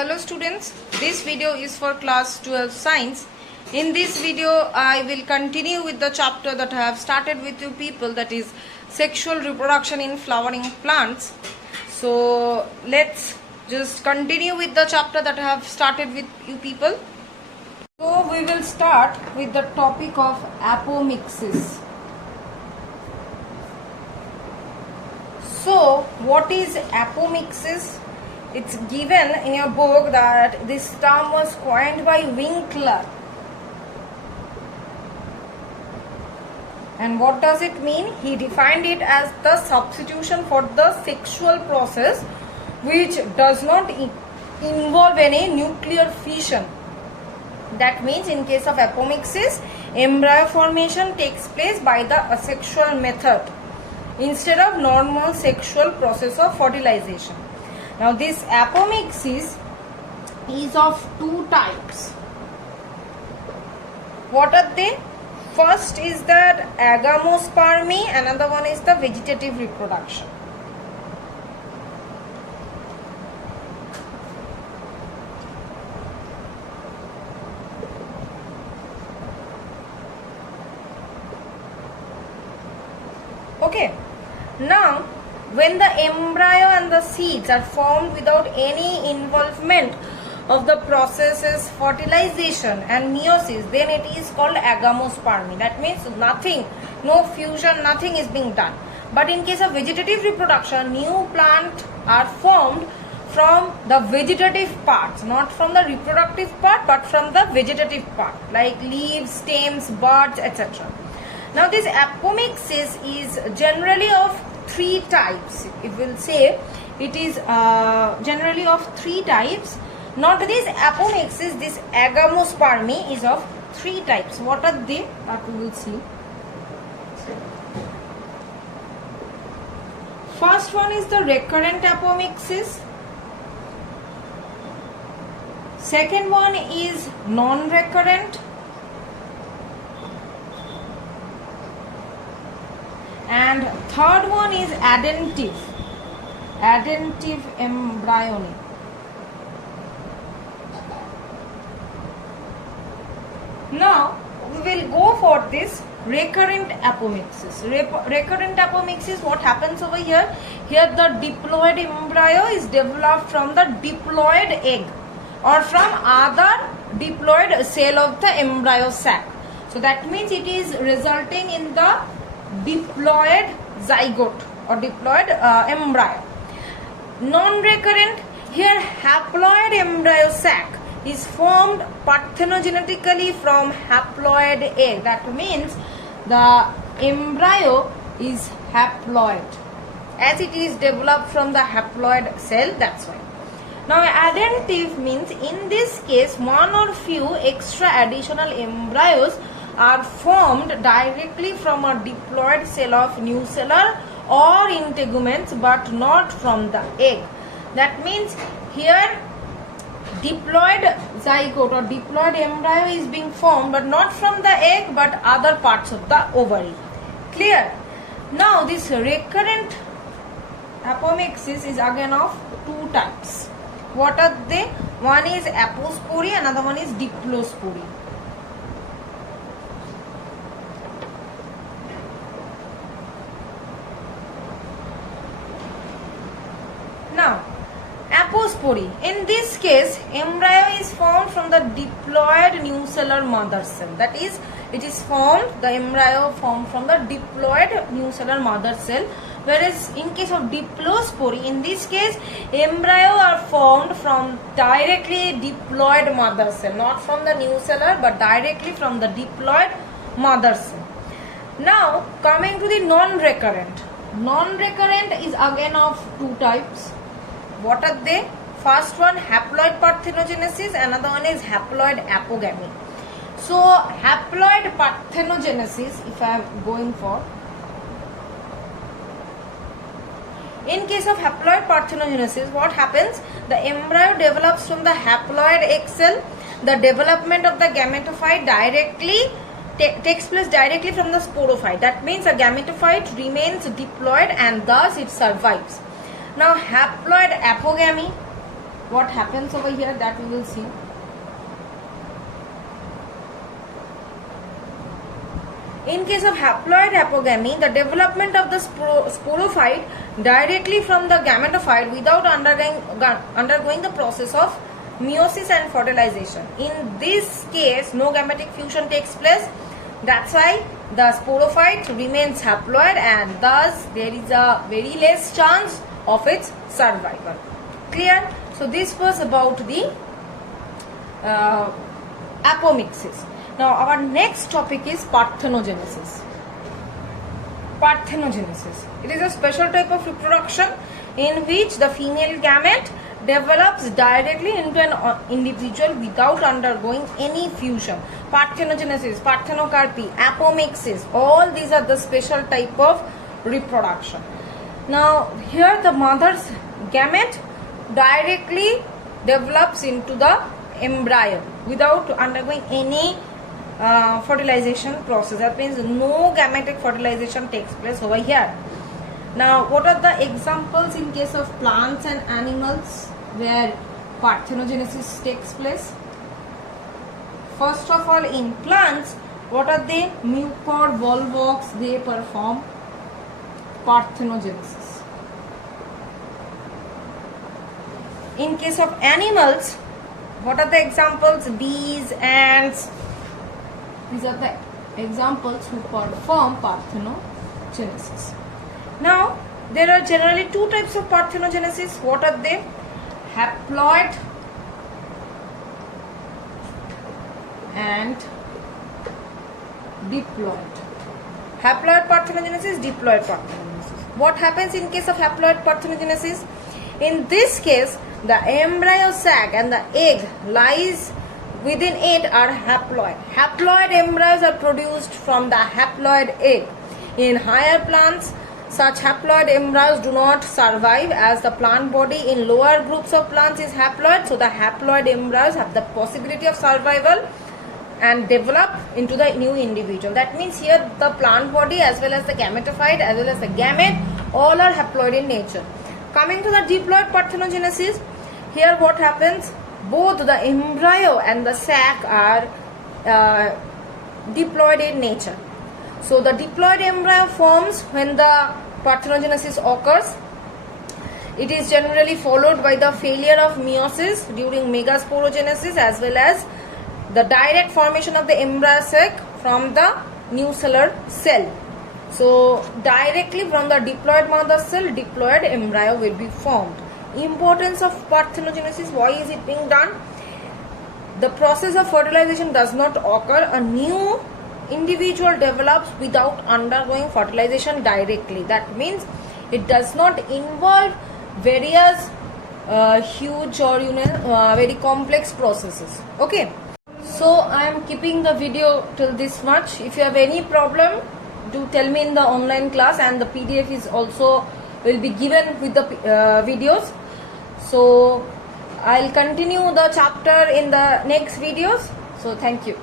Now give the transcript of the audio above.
Hello students, this video is for class 12 science. In this video I will continue with the chapter that I have started with you people, that is sexual reproduction in flowering plants. So let's just continue with the chapter that I have started with you people. So we will start with the topic of apomixis. So what is apomixis? It's given in your book that this term was coined by Winkler. And what does it mean? He defined it as the substitution for the sexual process which does not involve any nuclear fission. That means in case of apomixis, embryo formation takes place by the asexual method instead of normal sexual process of fertilization. Now this apomixis is of two types. What are they? First is that agamospermy, another one is the vegetative reproduction. Okay, now when the embryo and the seeds are formed without any involvement of the processes fertilization and meiosis, then it is called agamospermy. That means nothing, no fusion, nothing is being done. But in case of vegetative reproduction, new plants are formed from the vegetative parts, not from the reproductive part but from the vegetative part, like leaves, stems, buds, etc. Now this apomixis is generally of three types. It will say it is generally of three types. Not this apomixis, this agamospermy is of three types. What are they? That we will see. First one is the recurrent apomixis. Second one is non-recurrent. And third one is addentive embryonic. Now we will go for this recurrent apomixis. Recurrent apomixis, what happens over here? Here the diploid embryo is developed from the diploid egg or from other diploid cell of the embryo sac. So that means it is resulting in the diploid zygote or diploid embryo. Non-recurrent, here haploid embryo sac is formed parthenogenetically from haploid egg. That means the embryo is haploid as it is developed from the haploid cell, that's why. Now addentive means in this case one or few extra additional embryos are formed directly from a diploid cell of nucellar or integuments but not from the egg. That means here diploid zygote or diploid embryo is being formed but not from the egg but other parts of the ovary. Clear? Now this recurrent apomixis is again of two types. What are they? One is apospory, another one is diplospory. Now, apospory. In this case, embryo is formed from the diploid nucellar mother cell. That is, it is formed, the embryo formed from the diploid nucellar mother cell. Whereas in case of diplospory, in this case, embryo are formed from directly diploid mother cell, not from the nucellar but directly from the diploid mother cell. Now, coming to the non-recurrent. Non-recurrent is again of two types. What are they? First one haploid parthenogenesis, another one is haploid apogamy. So haploid parthenogenesis, if I am going for, in case of haploid parthenogenesis, what happens? The embryo develops from the haploid egg cell. The development of the gametophyte takes place directly from the sporophyte. That means a gametophyte remains diploid and thus it survives. Now haploid apogamy, what happens over here, that we will see. In case of haploid apogamy, the development of the sporophyte directly from the gametophyte without undergoing the process of meiosis and fertilization. In this case, no gametic fusion takes place. That's why the sporophyte remains haploid, and thus there is a very less chance of its survival. Clear? So this was about the apomixis. Now our next topic is parthenogenesis. Parthenogenesis. It is a special type of reproduction in which the female gamete develops directly into an individual without undergoing any fusion. Parthenogenesis, parthenocarpy, apomixis, all these are the special type of reproduction. Now here the mother's gamete directly develops into the embryo without undergoing any fertilization process. That means no gametic fertilization takes place over here. Now, what are the examples in case of plants and animals where parthenogenesis takes place? First of all, in plants, what are they? Mucor, volvox, they perform parthenogenesis. In case of animals, what are the examples? Bees, ants. These are the examples who perform parthenogenesis. Now, there are generally two types of parthenogenesis. What are they? Haploid and diploid. Haploid parthenogenesis, diploid parthenogenesis. What happens in case of haploid parthenogenesis? In this case, the embryo sac and the egg lies within it are haploid. Haploid embryos are produced from the haploid egg. In higher plants, such haploid embryos do not survive, as the plant body in lower groups of plants is haploid. So the haploid embryos have the possibility of survival and develop into the new individual. That means here the plant body as well as the gametophyte as well as the gamete all are haploid in nature. Coming to the diploid parthenogenesis, here what happens? Both the embryo and the sac are diploid in nature. So the diploid embryo forms when the parthenogenesis occurs. It is generally followed by the failure of meiosis during megasporogenesis as well as the direct formation of the embryo sac from the nucellular cell. So directly from the diploid mother cell, diploid embryo will be formed. Importance of parthenogenesis, why is it being done? The process of fertilization does not occur. A new individual develops without undergoing fertilization directly. That means it does not involve various huge or very complex processes. Okay, so I am keeping the video till this much. If you have any problem, do tell me in the online class, and the PDF is also will be given with the videos. So I'll continue the chapter in the next videos. So thank you.